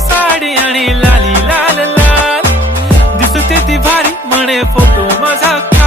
हिरवी साडी आणि लाली लाल लाल. दिसते ती भारी म्हणे फोटो माझा.